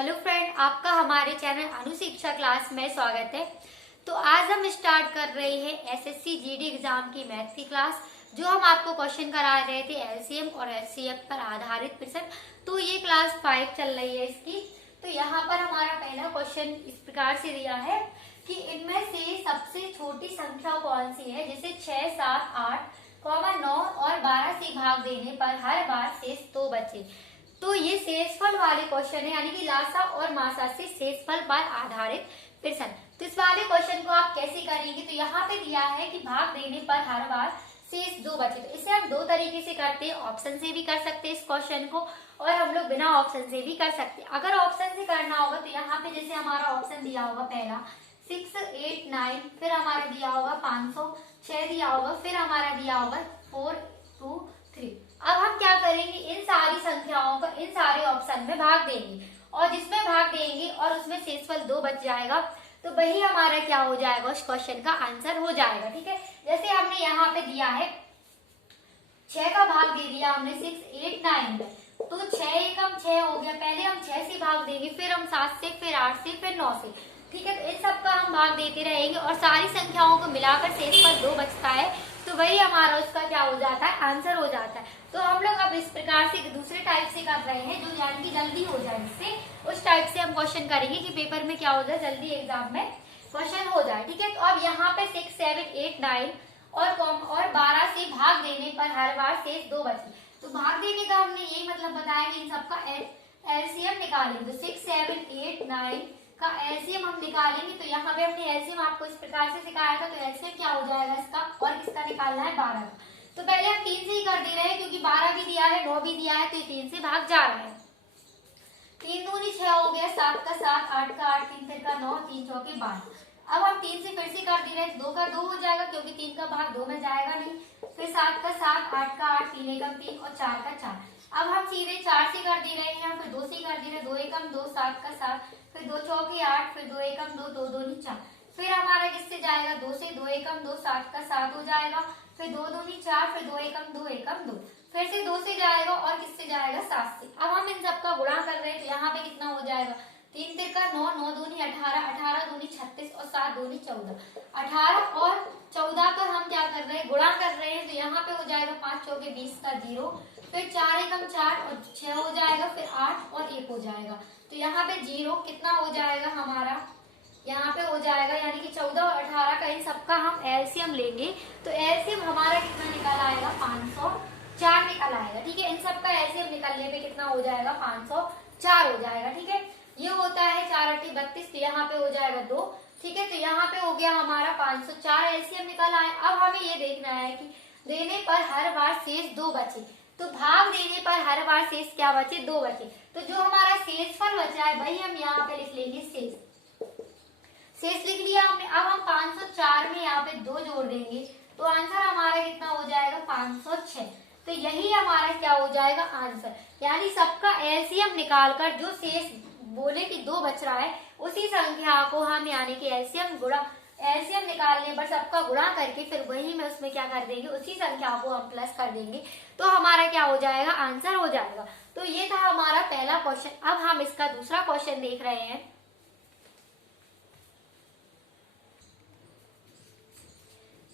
Hello friend, आपका हमारे channel अनुशिक्षा class में स्वागत है। तो आज हम स्टार्ट कर रहे हैं एसएससी जीडी एग्जाम की मैथ की क्लास, जो हम आपको क्वेश्चन करा रहे थे एलसीएम और एचसीएफ पर आधारित प्रश्न। तो ये क्लास 5 चल रही है इसकी। तो यहाँ पर हमारा पहला क्वेश्चन इस प्रकार से दिया है कि इनमें से सबसे छोटी संख्या कौन सी है जिसे 6, 7, 8, 9 और 12 से भाग देने पर हर बार शेष 2 बचे। तो ये शेषफल वाले क्वेश्चन है, यानी कि लासा और मासा से शेषफल पर आधारित प्रश्न। तो इस वाले क्वेश्चन को आप कैसे करेंगे? तो यहाँ पे दिया है कि भाग देने पर हर बार शेष 2 बचे। तो इसे हम दो तरीके से करते हैं, ऑप्शन से भी कर सकते हैं इस क्वेश्चन को, और हम लोग बिना ऑप्शन से भी कर सकते हैं। अगर ऑप्शन से करना होगा तो यहाँ पे जैसे हमारा ऑप्शन दिया होगा पहला 6, 8, 9, फिर हमारा दिया होगा 500, 6 दिया होगा, फिर हमारा दिया होगा 4, 2, 3। अब हम क्या करेंगे, इन सारी संख्याओं को इन सारे ऑप्शन में भाग देंगे, और जिसमें भाग देंगे और उसमें शेषफल 2 बच जाएगा, तो वही हमारा क्या हो जाएगा, उस क्वेश्चन का आंसर हो जाएगा। ठीक है, जैसे हमने यहाँ पे दिया है 6 का भाग दे दिया हमने 6, 8, 9 में, तो 6 एकम 6 हो गया। पहले हम 6 से भाग देंगे, फिर हम 7 से, फिर 8 से, फिर 9 से। ठीक है, तो इन सब का हम भाग देते रहेंगे और सारी संख्याओं को मिलाकर शेषफल 2 बचता है, तो वही हमारा उसका क्या हो जाता है, आंसर हो जाता है। तो हम लोग अब इस प्रकार से दूसरे टाइप से कर रहे हैं, जो यानी कि जल्दी हो जाए, इससे उस टाइप से हम क्वेश्चन करेंगे कि पेपर में क्या हो जाए, जल्दी एग्जाम में क्वेश्चन हो जाए। ठीक है, तो अब यहाँ पे 6, 7, 8, 9 और 12 से भाग देने पर हर बार शेष 2 बचे। तो भाग देने का हमने यही मतलब बताया कि इन सबका एलसीएम निकालेंगे। तो 6, 7, 8, 9 का एलसीएम हम निकालेंगे। तो यहाँ पे हमने एलसीएम आपको इस प्रकार से सिखाया था, तो एलसीएम क्या हो जाएगा इसका, और किसका निकालना है, 12 का। तो पहले हम 3 से ही कर दे रहे हैं, क्योंकि 12 भी दिया है, 9 भी दिया है, तो ये 3 से भाग जा रहा है। 3 दूनी 6 हो गया, 7 का 7, 8 का 8, 3 फिर का 9, 3 चौके 12। अब हम 3 से फिर से कर दे रहे हैं, 2 का 2 हो जाएगा, क्योंकि 3 का भाग 2 में जाएगा नहीं। फिर 7 का 7, 8 का 8, 3 एकम 3 और 4 का 4। अब हम सीधे 4 से कर दे रहे हैं, फिर 2 से कर दे रहे हैं, 2 एकम 2, 7 का 7, फिर 2 चौके 8, फिर 2 एकम 2, 2 दूनी 4। फिर हमारा किससे जाएगा, 2 से, 2 एकम 2, 7 का 7 हो जाएगा, फिर 2 दूनी 4, फिर 2 एकम 2, एकम 2, फिर से 2 से जाएगा और किससे जाएगा, 7 से। अब हम इन सबका गुणा कर रहे हैं, तो यहाँ पे कितना हो जाएगा, 3 तिरका 9, 9 दूनी 18, 18 दूनी 36 और 7 दूनी 14। 18 और 14 का हम क्या कर रहे हैं, गुणा कर रहे हैं, तो यहाँ पे हो जाएगा 5 चौके 20 का 0, फिर 4 एकम 4 और 6 हो जाएगा, फिर 8 और 1 हो जाएगा। तो यहाँ पे 0 कितना हो जाएगा हमारा, यहाँ पे हो जाएगा, यानी कि 14 और 18 का इन सबका हम एलसीएम लेंगे, तो एलसीएम हमारा कितना निकल आएगा, 504 निकल आएगा। ठीक है, इन सबका एलसीएम निकलने पे कितना हो जाएगा, 504 हो जाएगा। ठीक है, ये होता है 4 8 32, तो यहाँ पे हो जाएगा 2। ठीक है, तो यहाँ पे हो गया हमारा 504 एलसीएम निकल आए। अब हमें ये देखना है कि देने पर हर बार शेष 2 बचे, तो भाग देने पर हर बार शेष क्या बचे, 2 बचे। तो जो हमारा शेषफल बचा है वही हम यहाँ पे लिख लेंगे, शेष लिख लिया हमने। अब हम 504 में यहाँ पे 2 जोड़ देंगे, तो आंसर हमारा कितना हो जाएगा, 506। तो यही हमारा क्या हो जाएगा, आंसर। यानी सबका एलसीएम निकालकर जो शेष बोले कि 2 बच रहा है, उसी संख्या को हम यानी कि एलसीएम निकालने पर सबका गुणा करके फिर वही में उसमें क्या कर देंगे, उसी संख्या को हम प्लस कर देंगे, तो हमारा क्या हो जाएगा, आंसर हो जाएगा। तो ये था हमारा पहला क्वेश्चन। अब हम इसका दूसरा क्वेश्चन देख रहे हैं।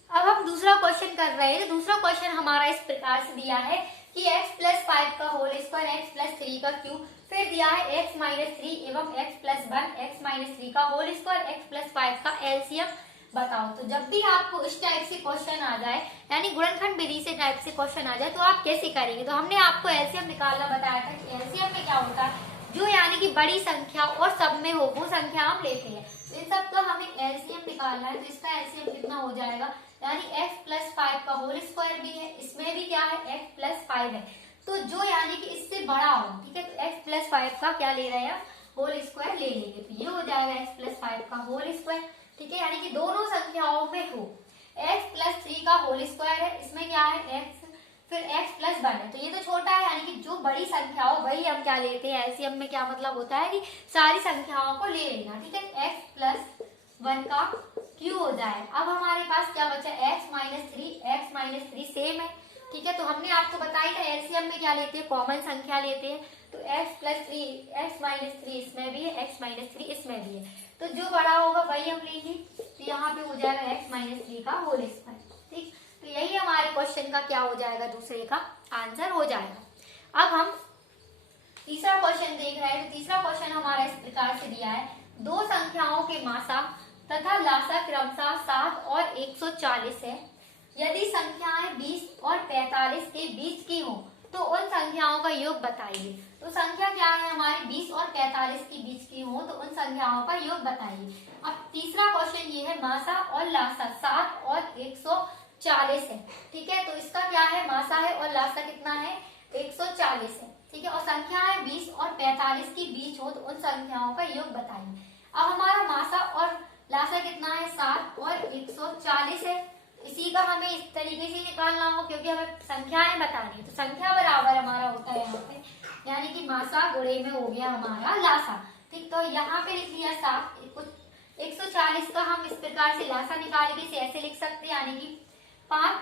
अब हम दूसरा क्वेश्चन कर रहे हैं। तो दूसरा क्वेश्चन हमारा इस प्रकार से दिया है कि x + 5 का होल स्क्वायर, x + 3 का क्यूब, फिर दिया है x - 3 एवं x + 1, x - 3 का होल स्क्वायर, x + 5 का एलसीएम बताओ। तो जब भी आपको इस टाइप से क्वेश्चन आ जाए, यानी गुणनखंड विधि से टाइप से क्वेश्चन आ जाए, तो आप कैसे करेंगे? तो हमने आपको एलसीएम निकालना बताया था कि एलसीएम में क्या होता है, जो यानी कि बड़ी संख्या और सब में हो वो संख्या हम लेते हैं। तो इन सब का हमें एलसीएम निकालना है, तो इसका एलसीएम कितना हो जाएगा, यानी x + 5 का होल स्क्वायर भी है, इसमें भी क्या है, x + 5 है, तो जो यानी कि इससे बड़ा हो। ठीक है, तो x + 5 का क्या ले रहे हैं, होल स्क्वायर ले लेंगे, तो ये हो जाएगा x + 5 का होल स्क्वायर। ठीक है, यानी कि दोनों संख्याओं में हो। x + 3 का होल स्क्वायर है, इसमें क्या है, x, फिर x + 1 है, तो ये तो छोटा है, यानी कि जो बड़ी संख्या हो वही हम क्या लेते हैं। एलसीएम में क्या मतलब होता है कि सारी संख्याओं को ले लेना। ठीक है, x + 1 का क्यों हो जाए। अब हमारे पास क्या बचा, x - 3 सेम है। ठीक है, तो हमने आपको बताया था एलसीएम में क्या लेते हैं, कॉमन संख्या लेते हैं। तो x+3 x-3 इसमें भी है, x-3 इसमें भी है, तो जो बड़ा होगा वही हम लेंगे। तो यहाँ पे हो जाएगा x-3 का होल स्क्वायर। ठीक, तो यही हमारे क्वेश्चन का क्या हो जाएगा, दूसरे का आंसर हो जाएगा। अब हम तीसरा क्वेश्चन देख रहे हैं। तो तीसरा क्वेश्चन हमारा इस प्रकार से दिया है, दो संख्याओं के मासा तथा लासा क्रमशः 7 और 140 है। यदि संख्याएं 20 और 45 के बीच की हो तो उन संख्याओं का योग बताइए। तो संख्या क्या है हमारी, 20 और 45 के बीच की हो तो उन संख्याओं का योग बताइए। अब तीसरा क्वेश्चन ये है, मासा और लासा 7 और 140 है। ठीक है, तो इसका क्या है, मासा है और लासा कितना है, 140 है। ठीक है, और संख्याएं 20 और 45 के बीच हो तो उन संख्याओं का योग बताइए। अब हमारा मासा और लासा कितना है, 7 और 140 है। इसी का हमें इस तरीके से निकालना हो, क्योंकि हमें संख्याएं बतानी है। तो संख्या बराबर हमारा होता है यहाँ पे, यानी कि मासा गुणे में हो गया हमारा लासा। ठीक, तो यहाँ पे लिख लिया 7, 140 का हम इस प्रकार से लासा निकाल के इसे ऐसे लिख सकते हैं, यानी कि 5,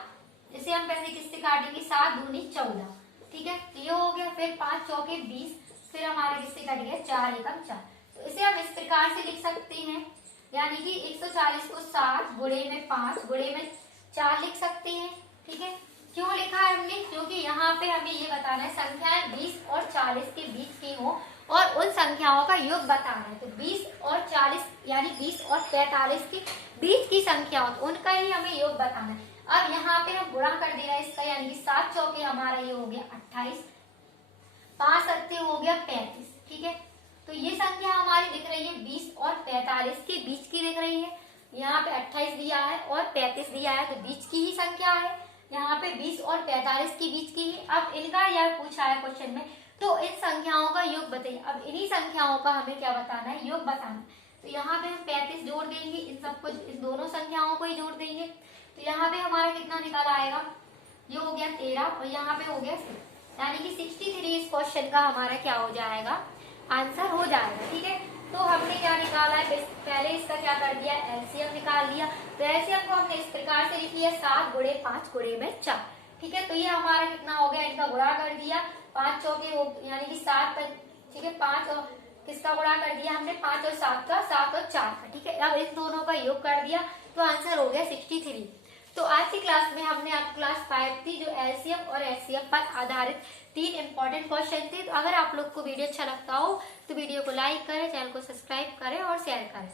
इसे हम पहले किससे काटेंगे, 7 दूनी 14। ठीक है, तो ये हो गया। फिर 5 चौके 20, फिर हमारा किससे कट गया, 4 एकम 4। तो इसे हम इस प्रकार से लिख सकते हैं, यानी कि 140 को 7 गुणे में 5 गुणे में 4 लिख सकते हैं। ठीक है, क्यों लिखा है हमने, क्योंकि यहाँ पे हमें ये बताना है संख्याएं 20 और 40 के बीच की हो और उन संख्याओं का योग बताना है। तो 20 और 40 यानी 20 और 45 के बीच की संख्या हो तो उनका ही हमें योग बताना है। अब यहाँ पे हम गुणा कर दे रहे हैं इसका, यानी कि 7 चौके हमारा ये हो गया 28, 5 सत्ते हो गया 35। ठीक है, तो ये संख्या हमारी दिख रही है 20 और 45 के बीच की दिख रही है। यहाँ पे 28 दिया है और 35 दिया है, तो बीच की ही संख्या है। यहाँ पे 20 और 45 के बीच की ही। अब इनका यह पूछा है क्वेश्चन में, तो इन संख्याओं का योग बताइए। अब इन्हीं संख्याओं का हमें क्या बताना है, योग बताना। तो यहाँ पे हम 35 जोड़ देंगे, इन सबको, इन दोनों संख्याओं को ही जोड़ देंगे। तो यहाँ पे हमारा कितना निकल आएगा, ये हो गया 13 और यहाँ पे हो गया 6, यानी कि 63 इस क्वेश्चन का हमारा क्या हो जाएगा, आंसर हो जाएगा। ठीक है, तो हमने क्या निकाला है, पहले इसका क्या कर दिया, एलसीएम निकाल लिया। तो एलसीएम को हमने इस प्रकार से लिख लिया, 7 गुणे 5 गुणे में 4। ठीक है, तो ये हमारा कितना हो गया, इनका गुणा कर दिया, 5 चौके हो यानी कि 7। ठीक है, 5 और किसका गुणा कर दिया हमने, 5 और 7 का, 7 और 4 का। ठीक है, अब इन दोनों का योग कर दिया तो आंसर हो गया 63। तो आज की क्लास में हमने आपको क्लास 5 थी, जो एलसीएम और एचसीएफ पर आधारित 3 इंपॉर्टेंट क्वेश्चन थे। तो अगर आप लोग को वीडियो अच्छा लगता हो तो वीडियो को लाइक करें, चैनल को सब्सक्राइब करें और शेयर करें।